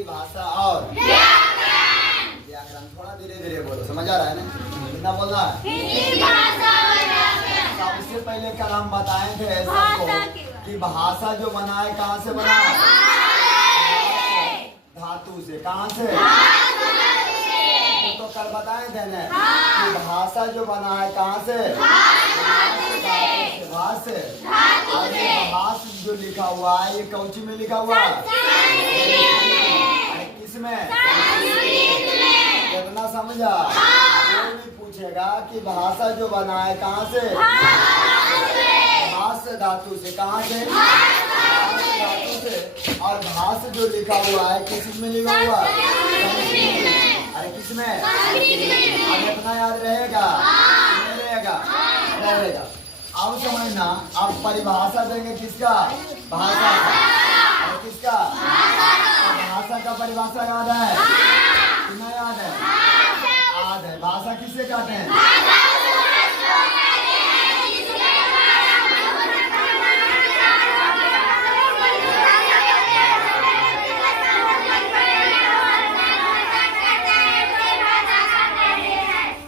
परिभाषा और व्याकरण। थोड़ा धीरे धीरे बोलो, समझ आ रहा है ना? कितना बोलना है? सबसे पहले कल हम बताए थे सबको कि भाषा जो बना है कहाँ से बना है? धातु से। कहाँ से? तो कल बताए थे ना कि भाषा जो बना है कहाँ से? भाष से। और ये भाष जो लिखा हुआ है ये कौची में लिखा हुआ है? किसमें? कितना समझा? कोई भी पूछेगा कि भाषा जो बना है कहाँ से? भाष धातु से। कहाँ से? धातु से। और भाष जो लिखा हुआ है किस में लिखा हुआ है? अरे किसमें? अब इतना याद रहेगा? नहीं रहेगा? रहेगा। अब समझना, अब परिभाषा देंगे किसका? भाषा का। और किसका? भाषा का परिभाषा याद है? कितना याद है? याद है। भाषा किससे कहते हैं?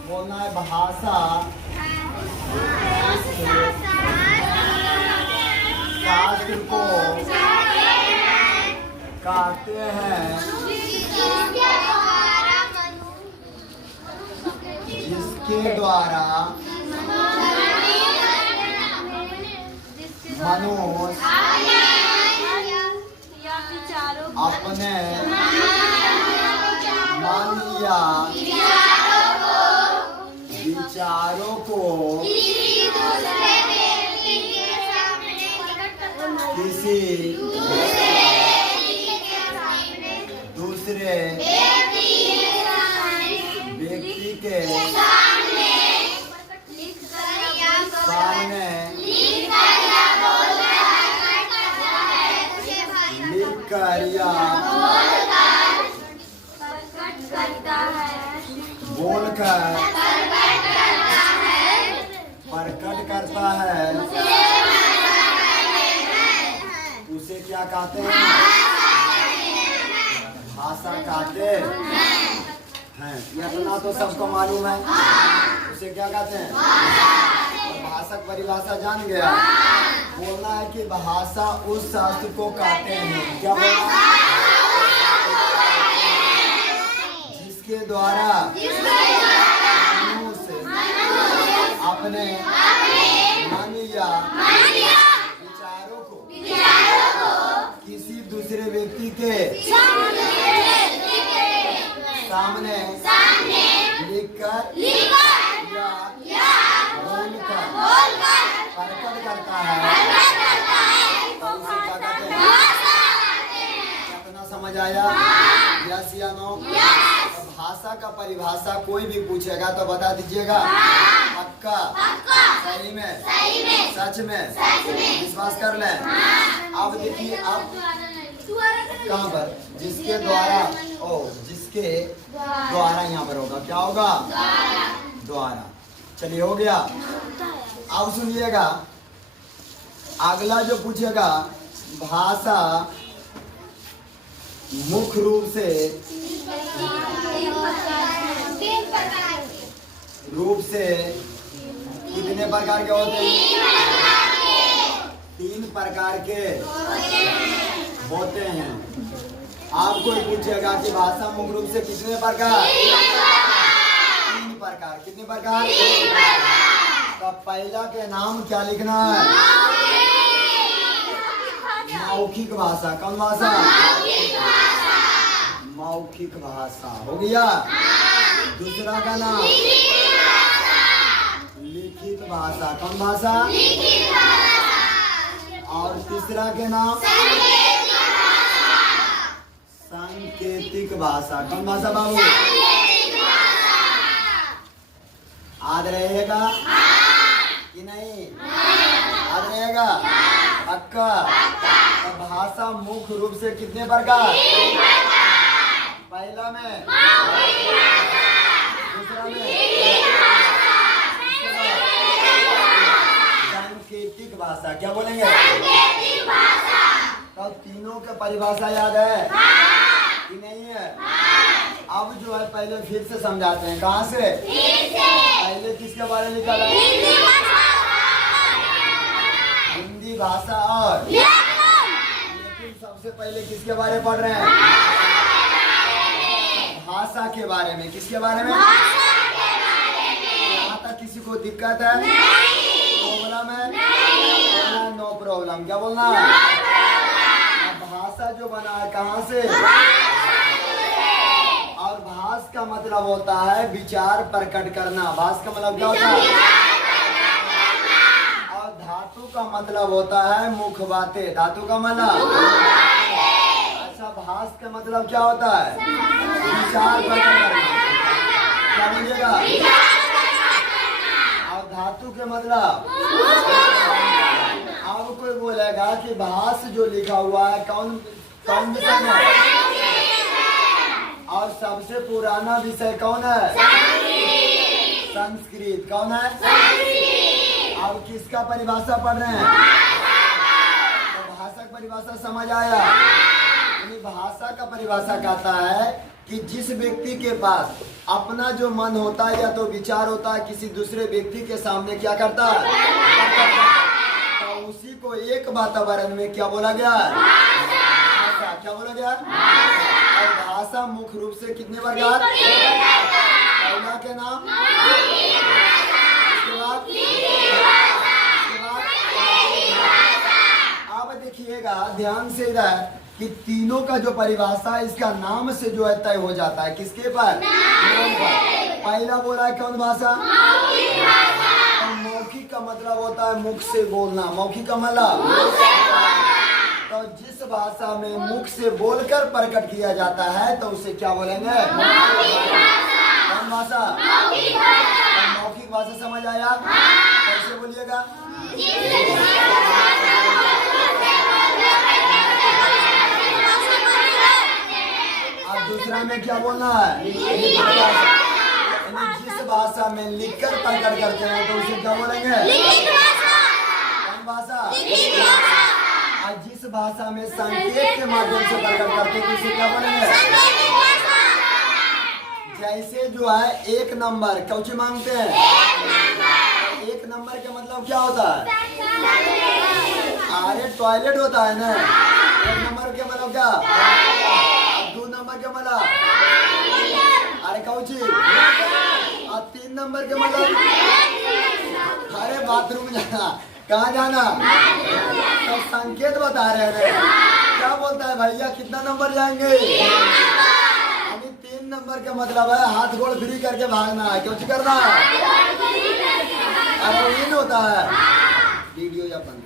बोलना है भाषा शास्त्र को कहते हैं जिसके द्वारा मनुष्य अपने मन या विचारों को किसी दूसरे व्यक्ति के सामने लिख कर या बोलकर प्रकट करता है उसे क्या कहते हैं? भाषा कहते हैं। इतना तो सबको मालूम है। उसे क्या कहते हैं? भाषा की परिभाषा जान गया। बोलना है कि भाषा उस शास्त्र को कहते हैं। क्या बोलना? जिसके द्वारा मनुष्य अपने मन या विचारों को किसी दूसरे व्यक्ति के सामने लिखकर या बोलकर प्रकट करता है। कितना समझ आया? यस या नो? भाषा का परिभाषा कोई भी पूछेगा तो बता दीजिएगा। पक्का? सही में? सच में? विश्वास कर लें। अब देखिए, अब कहाँ पर? जिसके द्वारा यहाँ पर होगा। क्या होगा? द्वारा। चलिए, हो गया। अब सुनिएगा, अगला जो पूछेगा, भाषा मुख्य रूप से कितने प्रकार के होते हैं? 3 प्रकार के होते हैं। आप कोई पूछेगा कि भाषा मुख्य रूप से कितने प्रकार? 3 प्रकार। कितने प्रकार? तो पहला के नाम क्या लिखना है? मौखिक भाषा। कौन भाषा? मौखिक भाषा। हो गया। दूसरा का नाम लिखित भाषा। कौन भाषा? और तीसरा के नाम सांकेतिक भाषा। कौन भाषा बाबू? याद रहेगा कि नहीं? याद रहेगा? पक्का? तो भाषा मुख्य रूप से कितने प्रकार? पहला में, दूसरा में, सांकेतिक भाषा। क्या बोलेंगे? तो तीनों का परिभाषा याद है? कि नहीं है? अब जो है पहले फिर से समझाते हैं। कहाँ से? पहले किसके बारे में लिखा है? हिंदी भाषा और लेकिन सबसे पहले किसके बारे में पढ़ रहे हैं? भाषा के बारे में। किसके बारे में? यहाँ तक किसी को दिक्कत है? प्रॉब्लम है? No problem. क्या बोलना? भाषा जो बना है कहाँ से? और भाष का मतलब होता है विचार प्रकट करना। भाष का मतलब क्या होता है? और धातु का मतलब होता है मुख बातें। धातु का मतलब अच्छा, भाष का मतलब क्या होता है? विचार प्रकट करना। क्या बोलिएगा? और धातु के मतलब अब कोई बोलेगा कि भाष जो लिखा हुआ है कौन विषय में? और सबसे पुराना विषय कौन है? संस्कृत। कौन है? अब किसका परिभाषा पढ़ रहे हैं? तो भाषा की परिभाषा समझ आया? भाषा का परिभाषा कहता है कि जिस व्यक्ति के पास अपना जो मन होता है या तो विचार होता है, किसी दूसरे व्यक्ति के सामने क्या करता है? तो उसी को एक वातावरण में क्या बोला गया? भाषा। क्या बोला गया? और भाषा मुख्य रूप से कितने प्रकार? पहला के नाम, उसके बाद अब देखिएगा ध्यान से इधर कि तीनों का जो परिभाषा है इसका नाम से जो है तय हो जाता है। किसके पर? नाम पर। पहला बोला है कौन भाषा? तो मौखिक का मतलब होता है मुख से बोलना। मौखिक का मतलब तो जिस भाषा में मुख से बोलकर प्रकट किया जाता है तो उसे क्या बोलेंगे? कौन भाषा? मौखिक भाषा। समझ आया? कैसे बोलिएगा? अब दूसरा में क्या बोलना है? जिस भाषा में लिखकर प्रकट करते हैं तो उसे क्या बोलेंगे? कौन भाषा? और जिस भाषा में संकेत के माध्यम से प्रकट करते हैं तो उसे क्या बोलेंगे? जैसे जो है एक नंबर कौची मांगते हैं? एक नंबर का मतलब क्या होता है? अरे टॉयलेट होता है ना। एक नंबर के मतलब क्या? दो नंबर के मतलब अरे कौची? और तीन नंबर के मतलब अरे बाथरूम जाना। कहाँ जाना? तो संकेत बता रहे हैं। क्या बोलता है भैया कितना नंबर जाएंगे? अभी 3 नंबर का मतलब है हाथ गोड़ फ्री करके भागना है। क्यों करना है? अरे ये होता है वीडियो या बंद